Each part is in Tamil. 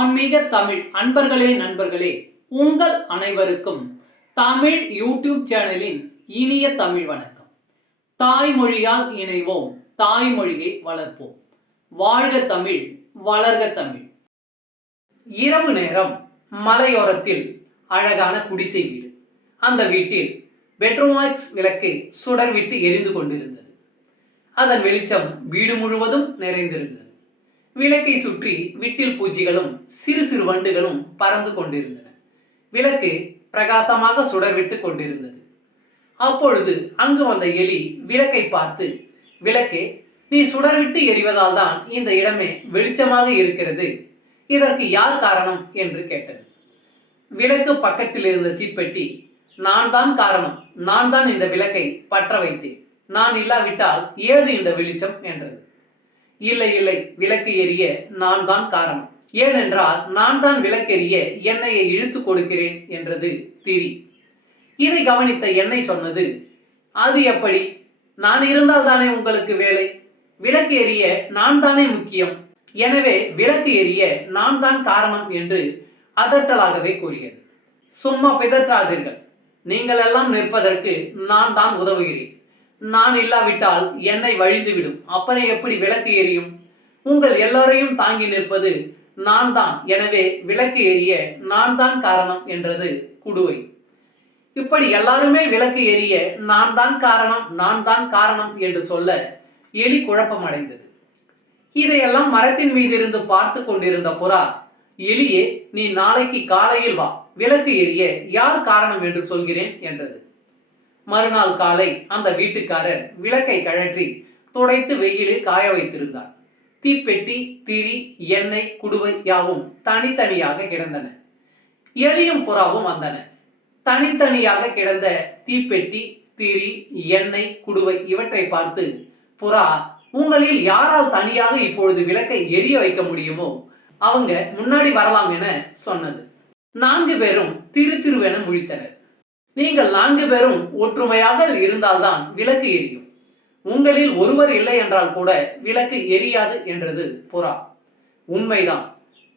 ஆன்மீக தமிழ் அன்பர்களே நண்பர்களே, உங்கள் அனைவருக்கும் தமிழ் யூடியூப் சேனலின் இனிய தமிழ் வணக்கம். தாய்மொழியால் இணைவோம், தாய்மொழியை வளர்ப்போம். வாழ்க தமிழ், வளர்க தமிழ். இரவு நேரம் மலையோரத்தில் அழகான குடிசை வீடு. அந்த வீட்டில் பெட்ரோமாக்ஸ் விளக்கு சுடர்விட்டு எரிந்து கொண்டிருந்தது. அதன் வெளிச்சம் வீடு முழுவதும் நிறைந்திருந்தது. விளக்கை சுற்றி விட்டில் பூச்சிகளும் சிறு சிறு வண்டுகளும் பறந்து கொண்டிருந்தன. விளக்கு பிரகாசமாக சுடர்விட்டு கொண்டிருந்தது. அப்பொழுது அங்கு வந்த எலி விளக்கை பார்த்து, விளக்கே, நீ சுடர்விட்டு எரிவதால் தான் இந்த இடமே வெளிச்சமாக இருக்கிறது. இதற்கு யார் காரணம் என்று கேட்டது. விளக்கு பக்கத்தில் இருந்த தீப்பெட்டி, நான் தான் காரணம், நான் தான் இந்த விளக்கை பற்ற வைத்தேன், நான் இல்லாவிட்டால் ஏது இந்த வெளிச்சம் என்றது. இல்லை இல்லை, விளக்கு எரிய நான் தான் காரணம், ஏனென்றால் நான் தான் விளக்கெரிய எண்ணெயை இழுத்து கொடுக்கிறேன் என்றது திரி. இதை கவனித்த எண்ணெய் சொன்னது, அது எப்படி? நான் இருந்தால் தானே உங்களுக்கு வேலை, விளக்கு எரிய நான் தானே முக்கியம், எனவே விளக்கு எரிய நான் தான் காரணம் என்று அதட்டலாகவே கூறியது. சும்மா பிதற்றாதீர்கள், நீங்கள் எல்லாம் நிற்பதற்கு நான் தான் உதவுகிறேன், நான் இல்லாவிட்டால் எண்ணெய் வழிந்துவிடும், அப்புறம் எப்படி விளக்கு எரியும்? உங்கள் எல்லோரையும் தாங்கி நிற்பது நான் தான், எனவே விளக்கு எரிய நான் தான் காரணம் என்றது குடுவை. இப்படி எல்லாருமே விளக்கு எரிய நான் தான் காரணம், நான் தான் காரணம் என்று சொல்ல எலி குழப்பம் அடைந்தது. இதையெல்லாம் மரத்தின் மீது இருந்து பார்த்து கொண்டிருந்த புறா, எலியே, நீ நாளைக்கு காலையில் வா, விளக்கு எரிய யார் காரணம் என்று சொல்கிறேன் என்றது. மறுநாள் காலை அந்த வீட்டுக்காரர் விளக்கை கழற்றி துடைத்து வெயிலில் காய வைத்திருந்தார். தீப்பெட்டி, திரி, எண்ணெய், குடுவை யாவும் தனித்தனியாக கிடந்தன. எலியும் புறாவும் வந்தன. தனித்தனியாக கிடந்த தீப்பெட்டி, திரி, எண்ணெய், குடுவை இவற்றை பார்த்து புறா, உங்களில் யாரால் தனியாக இப்பொழுது விளக்கை எரிய வைக்க முடியுமோ அவங்க முன்னாடி வரலாம் என சொன்னது. 4 பேரும் திரு திருவென முழித்தனர். நீங்கள் 4 பேரும் ஒற்றுமையாக இருந்தால்தான் விளக்கு எரியும், உங்களில் ஒருவர் இல்லை என்றால் கூட விளக்கு எரியாது என்றது புறா. உண்மைதான்,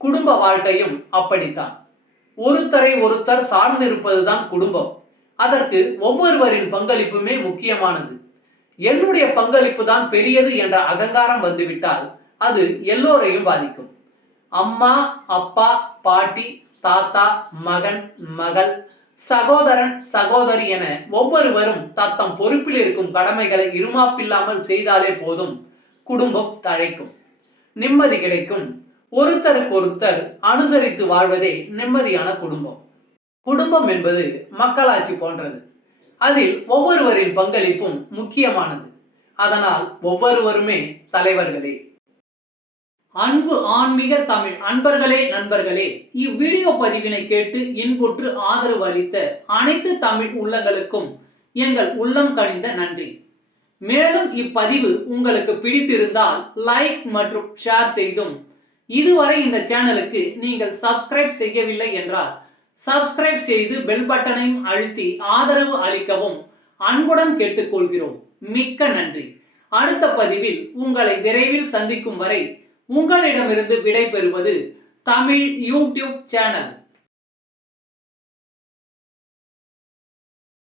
குடும்ப வாழ்க்கையும் அப்படித்தான். ஒருத்தரை ஒருத்தர் சார்ந்திருப்பதுதான் குடும்பம். அதற்கு ஒவ்வொருவரின் பங்களிப்புமே முக்கியமானது. என்னுடைய பங்களிப்பு தான் பெரியது என்ற அகங்காரம் வந்துவிட்டால் அது எல்லோரையும் பாதிக்கும். அம்மா, அப்பா, பாட்டி, தாத்தா, மகன், மகள், சகோதரன், சகோதரி என ஒவ்வொருவரும் தத்தம் பொறுப்பில் இருக்கும் கடமைகளை இருமாப்பில்லாமல் செய்தாலே போதும், குடும்பம் தழைக்கும், நிம்மதி கிடைக்கும். ஒருத்தருக்கொருத்தர் அனுசரித்து வாழ்வதே நிம்மதியான குடும்பம். குடும்பம் என்பது மக்களாட்சி போன்றது. அதில் ஒவ்வொருவரின் பங்களிப்பும் முக்கியமானது. அதனால் ஒவ்வொருவருமே தலைவர்களே. அன்பு ஆன்மீக தமிழ் அன்பர்களே நண்பர்களே, இவ்வீடியோ பதிவினை கேட்டு இன்புற்று ஆதரவு அளித்த அனைத்து தமிழ் உள்ளங்களுக்கும் எங்கள் உள்ளம் கனிந்த நன்றி. மேலும் இப்பதிவு உங்களுக்கு பிடித்திருந்தால் லைக் மற்றும் ஷேர் செய்தும், இதுவரை இந்த சேனலுக்கு நீங்கள் சப்ஸ்கிரைப் செய்யவில்லை என்றால் சப்ஸ்கிரைப் செய்து பெல் பட்டனையும் அழுத்தி ஆதரவு அளிக்கவும் அன்புடன் கேட்டுக்கொள்கிறோம். மிக்க நன்றி. அடுத்த பதிவில் உங்களை விரைவில் சந்திக்கும் வரை உங்களிடமிருந்து விடை பெறுவது தமிழ் யூடியூப் சேனல்.